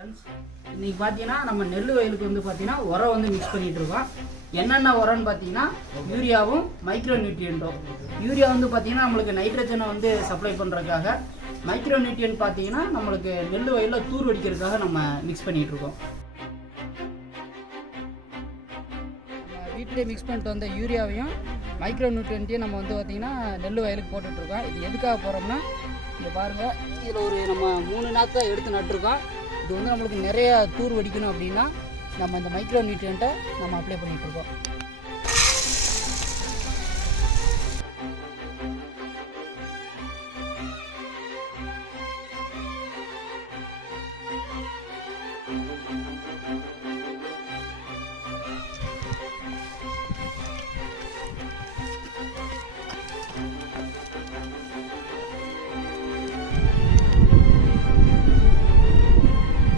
இன்றைக்கி பார்த்தீங்கன்னா நம்ம நெல் வயலுக்கு வந்து பார்த்தீங்கன்னா உரம் வந்து மிக்ஸ் பண்ணிகிட்டு இருக்கோம். என்னென்ன உரம்னு பார்த்தீங்கன்னா யூரியாவும் மைக்ரோ நியூட்ரியன்ட்டும். யூரியா வந்து பார்த்தீங்கன்னா நம்மளுக்கு நைட்ரஜனை வந்து சப்ளை பண்ணுறதுக்காக, மைக்ரோ நியூட்ரியன் பார்த்தீங்கன்னா நம்மளுக்கு நெல் வயலில் தூர் வடிக்கிறதுக்காக நம்ம மிக்ஸ் பண்ணிகிட்டு இருக்கோம். வீட்டிலே மிக்ஸ் பண்ணிட்டு வந்த யூரியாவையும் மைக்ரோ நியூட்ரியன்ட்டையும் நம்ம வந்து பார்த்திங்கன்னா நெல் வயலுக்கு போட்டுட்ருக்கோம். இது எதுக்காக போகிறோம்னா, இங்கே பாருங்கள், இதில் ஒரு நம்ம 3 நாற்றை எடுத்து நட்டுருக்கோம். இது வந்து நம்மளுக்கு நிறைய தூர் வடிக்கணும் அப்படின்னா நம்ம இந்த மைக்ரோ நியூட்ரியன்ட்டை நம்ம அப்ளை பண்ணிகிட்ருக்கோம்.